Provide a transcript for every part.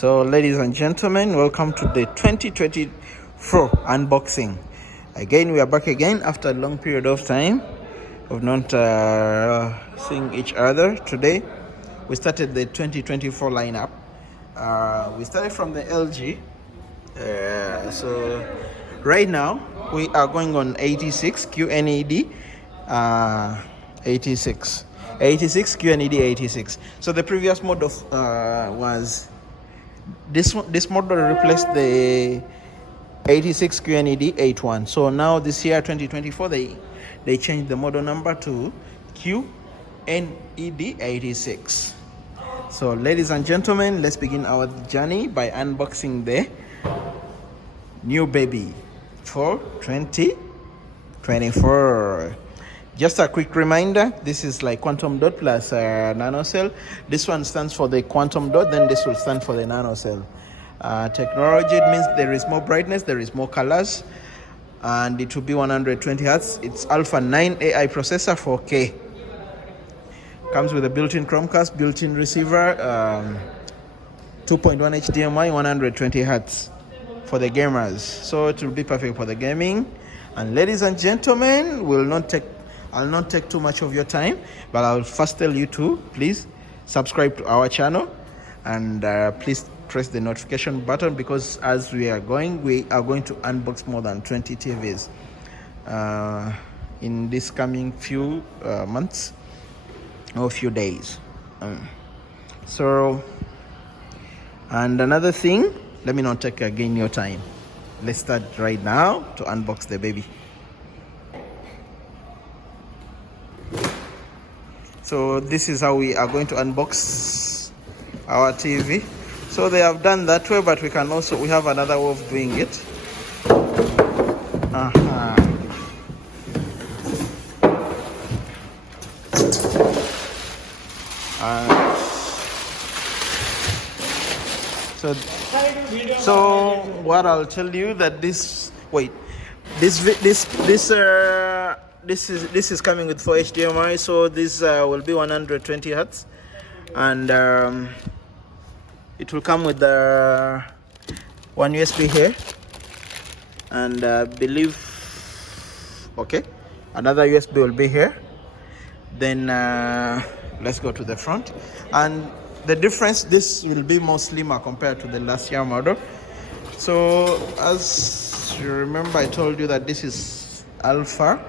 So ladies and gentlemen, welcome to the 2024 unboxing. Again, we are back again after a long period of time of not seeing each other. Today we started the 2024 lineup. We started from the LG. So right now we are going on 86QNED 86 86QNED 86. So the previous model was this model replaced the 86QNED81. So now this year 2024 they changed the model number to QNED86. So ladies and gentlemen, let's begin our journey by unboxing the new baby for 2024. Just a quick reminder, this is like quantum dot plus nano cell. This one stands for the quantum dot, then this will stand for the nano cell. Technology, it means there is more brightness, there is more colors, and it will be 120 hertz. It's Alpha 9 AI processor 4K. Comes with a built-in Chromecast, built-in receiver, 2.1 HDMI, 120 hertz for the gamers. So it will be perfect for the gaming. And ladies and gentlemen, I'll not take too much of your time, but I'll first tell you to please subscribe to our channel and please press the notification button, because as we are going to unbox more than 20 TVs in this coming few months or few days. So, and another thing, let me not take again your time. Let's start right now to unbox the baby. So this is how we are going to unbox our TV. So they have done that way, but we have another way of doing it. So what I'll tell you that this is coming with 4 HDMI, so this will be 120 hertz, and it will come with one USB here, and believe another USB will be here. Then let's go to the front, and the difference, this will be more slimmer compared to the last year model. So as you remember, I told you that this is Alpha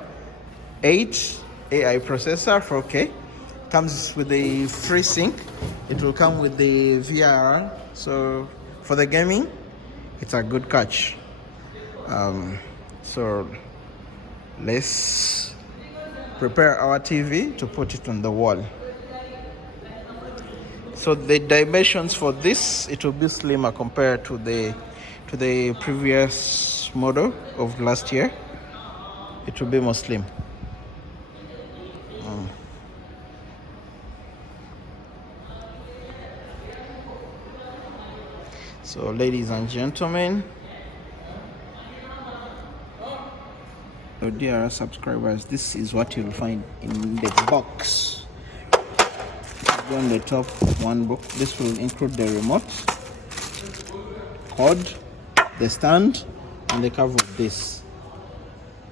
8 AI processor 4K. Comes with the FreeSync. It will come with the VR. So for the gaming, it's a good catch. So let's prepare our TV to put it on the wall. So the dimensions for this, it will be slimmer compared to the previous model of last year. It will be more slim. So ladies and gentlemen, dear subscribers, this is what you'll find in the box. On the top one book, this will include the remote, cord, the stand, and the cover of this.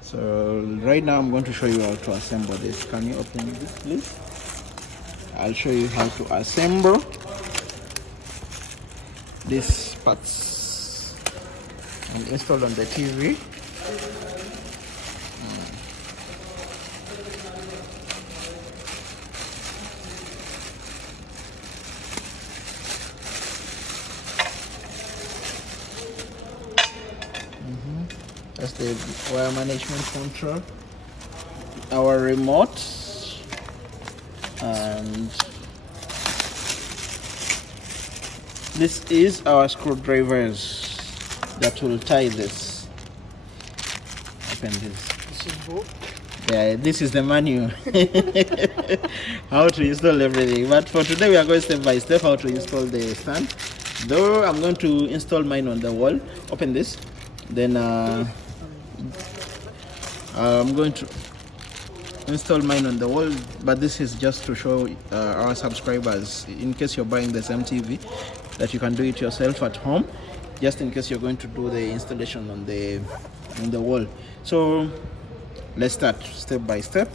So right now I'm going to show you how to assemble this. Can you open this, please? I'll show you how to assemble these parts and install on the TV. That's the wire management control, our remote, and this is our screwdrivers that will tie this. Open this. This is book. Yeah, this is the manual. How to install everything. But for today we are going step by step how to install the stand. Though I'm going to install mine on the wall. Open this. Then I'm going to install mine on the wall, but this is just to show our subscribers, in case you're buying the same TV, that you can do it yourself at home, just in case you're going to do the installation on the wall. So let's start step by step.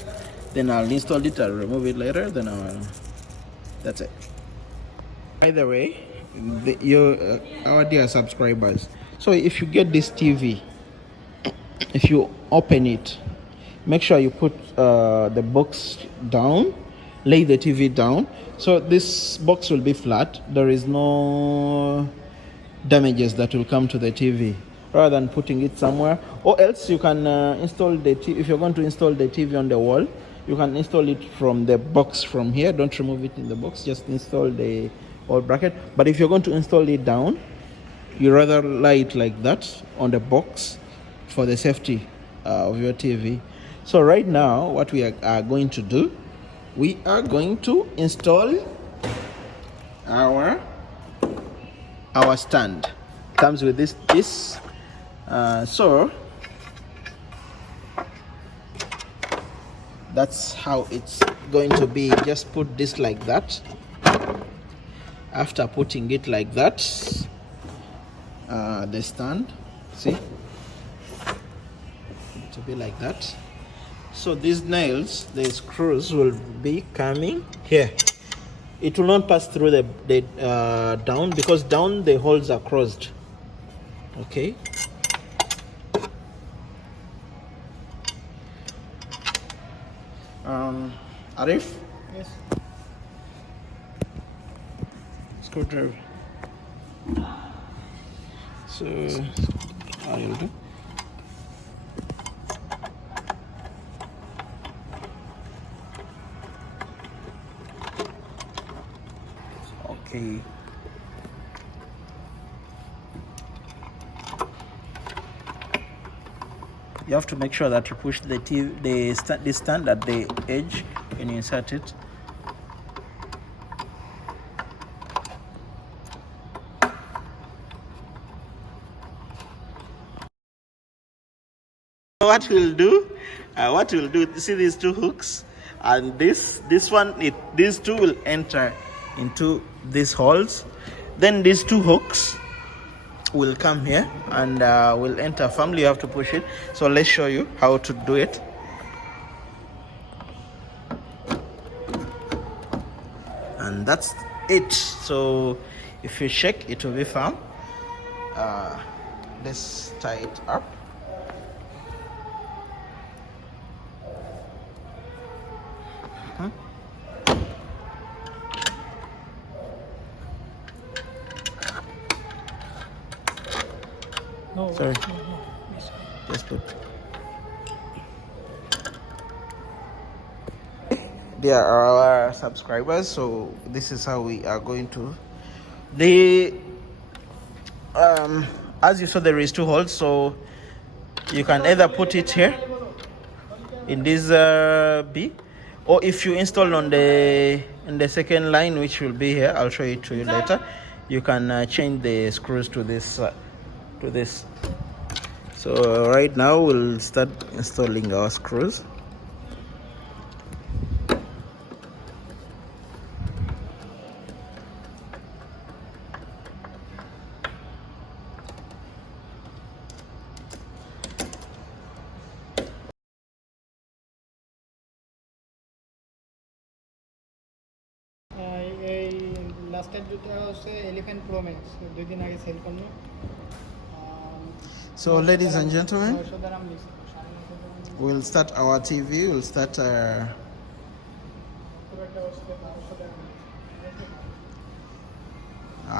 Then I'll install it, I'll remove it later, then that's it. By the way, our dear subscribers, so if you get this TV, if you open it, make sure you put the box down, lay the TV down, so this box will be flat. There is no damages that will come to the TV, rather than putting it somewhere. Or else you can install the TV. If you're going to install the TV on the wall, you can install it from the box from here. Don't remove it in the box, just install the wall bracket. But if you're going to install it down, you rather lie it like that on the box for the safety of your TV. So right now what we are going to do, we are going to install our stand. Comes with this so that's how it's going to be. Just put this like that. After putting it like that, the stand, see, to be like that. So these nails, the screws will be coming here. It will not pass through the down, because down the holes are closed. Okay. Arif? Yes. Screwdriver. So, how you do? Okay. You have to make sure that you push the stand at the edge when you insert it. What we'll do, see these two hooks, and this one, these two will enter into these holes. Then these two hooks will come here and will enter firmly. You have to push it. So let's show you how to do it. And that's it. So if you shake, it will be firm. Let's tie it up. No, sorry, no. just put. They are our subscribers, so this is how we are going to. As you saw, there is two holes, so you can either put it here in this B, or if you install on the second line, which will be here, I'll show it to you later, you can change the screws to this So right now we'll start installing our screws. Last time যেটা হচ্ছে elephant pro max 2 দিন আগে sell করলো So ladies and gentlemen, we'll start our TV. We'll start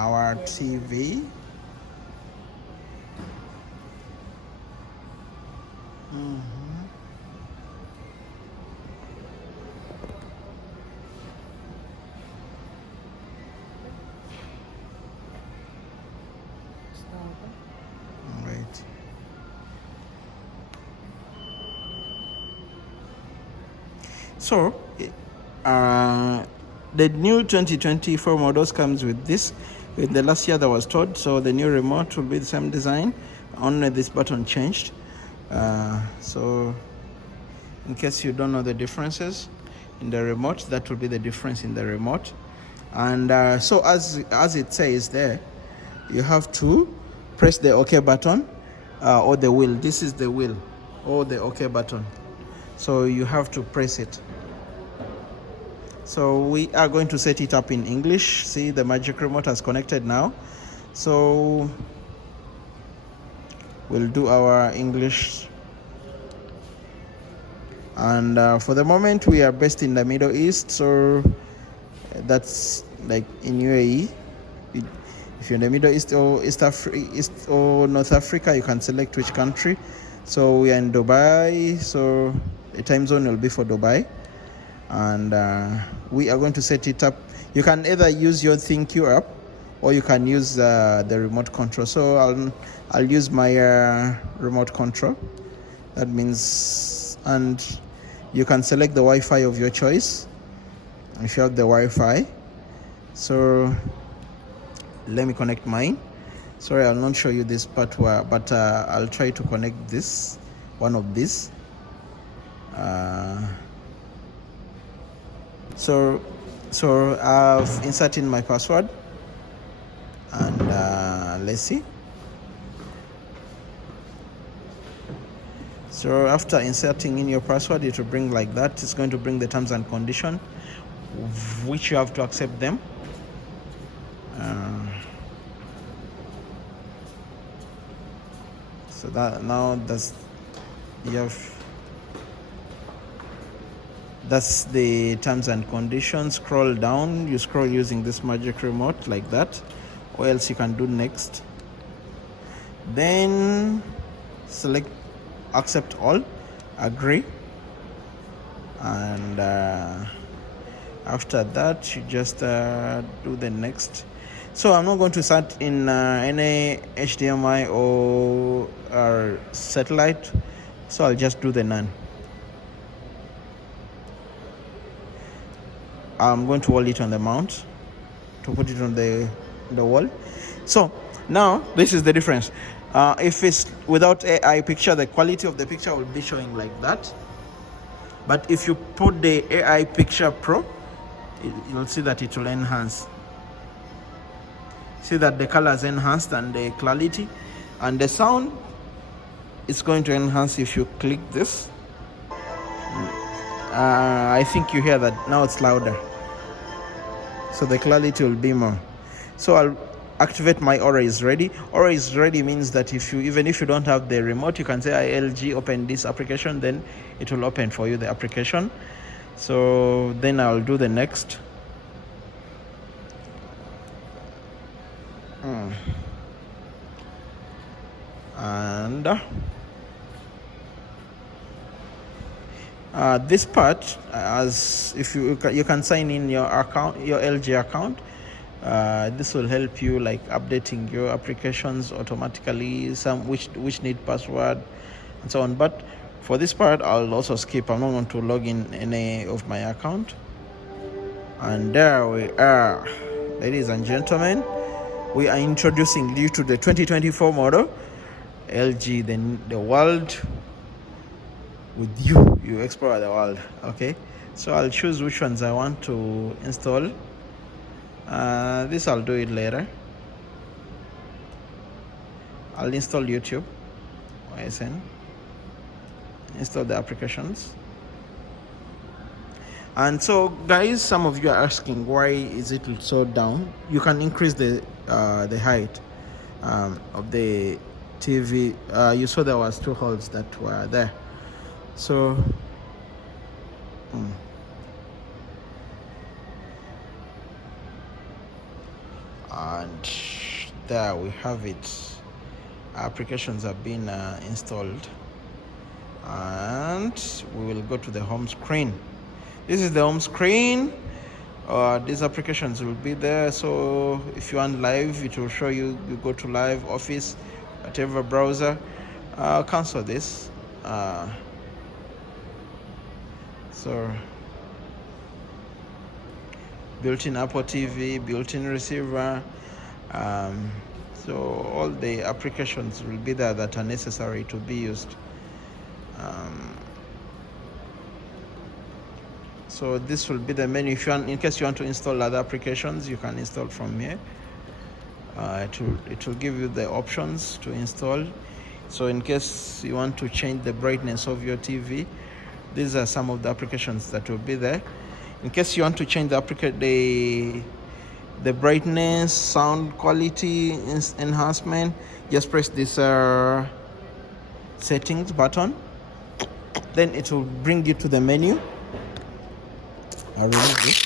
our TV. Right. So the new 2024 models comes with this. With the last year that was taught, so the new remote will be the same design, only this button changed. So in case you don't know the differences in the remote, that will be the difference in the remote. And so as it says there, you have to press the OK button or the wheel. This is the wheel or the OK button. So you have to press it. So we are going to set it up in English. See, the magic remote has connected now. So we'll do our English. And for the moment, we are based in the Middle East. So that's like in UAE. If you're in the Middle East or East or North Africa, you can select which country. So we are in Dubai. So the time zone will be for Dubai. And we are going to set it up. You can either use your ThinQ app or you can use the remote control. So I'll use my remote control. That means, and you can select the Wi-Fi of your choice if you have the Wi-Fi. So let me connect mine. Sorry, I'll not show you this part but I'll try to connect this one of these. So I've inserted my password, and let's see. So after inserting in your password, it will bring like that. It's going to bring the terms and conditions, which you have to accept them. So that now that's the terms and conditions. Scroll down. You scroll using this magic remote like that, or else you can do next. Then select accept all, agree, and after that you just do the next. So I'm not going to start in any HDMI or satellite, so I'll just do the none. I'm going to hold it on the mount to put it on the wall. So now this is the difference. If it's without AI picture, the quality of the picture will be showing like that. But if you put the AI picture Pro, you'll see that it will enhance. See that the color is enhanced and the clarity, and the sound is going to enhance if you click this. I think you hear that now it's louder, so the clarity will be more. So I'll activate my Aura is ready. Aura is ready means that even if you don't have the remote, you can say ILG open this application, then it will open for you the application. So then I'll do the next. And this part, as if you can sign in your account, your LG account. This will help you like updating your applications automatically, some which need password and so on. But for this part, I'll also skip. I'm not going to log in any of my account. And there we are, ladies and gentlemen. We are introducing you to the 2024 model LG, the world with you. You explore the world. Okay, so I'll choose which ones I want to install. This I'll do it later. I'll install YouTube, OSN, install the applications. And so guys, some of you are asking why is it so down. You can increase the height of the TV. You saw there was 2 holes that were there. So and there we have it. Applications have been installed, and we will go to the home screen. This is the home screen. These applications will be there. So if you want live, it will show you. You go to live, office, whatever browser. Cancel this. So built-in Apple TV, built-in receiver. So all the applications will be there that are necessary to be used. So this will be the menu. If you want, in case you want to install other applications, you can install from here. It will give you the options to install. So in case you want to change the brightness of your TV, these are some of the applications that will be there. In case you want to change the brightness, sound quality enhancement, just press this settings button. Then it will bring you to the menu. I'll remove this.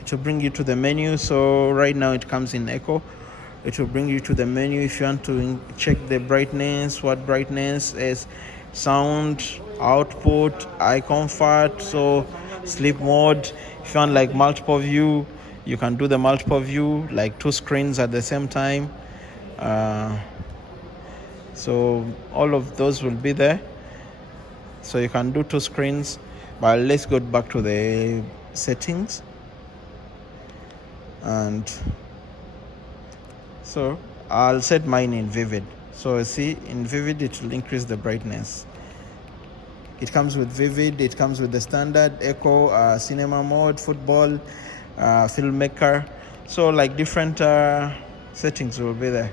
It will bring you to the menu. So right now it comes in echo. It will bring you to the menu. If you want to check the brightness, what brightness is, sound, output, eye comfort, so sleep mode. If you want like multiple view, you can do the multiple view, like 2 screens at the same time. So all of those will be there. So you can do 2 screens, but let's go back to the settings. And so I'll set mine in vivid. So see, in vivid it will increase the brightness. It comes with vivid, it comes with the standard, echo, cinema mode, football, filmmaker. So like different settings will be there.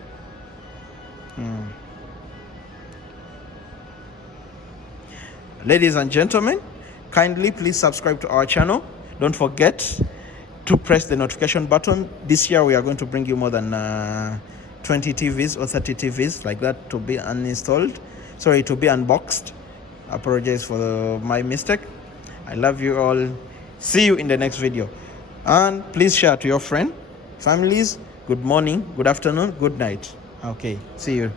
Ladies and gentlemen, kindly please subscribe to our channel. Don't forget to press the notification button. This year we are going to bring you more than 20 TVs or 30 TVs like that to be uninstalled. Sorry, to be unboxed. I apologize for my mistake. I love you all. See you in the next video. And please share to your friend, families. Good morning, good afternoon, good night. Okay, see you.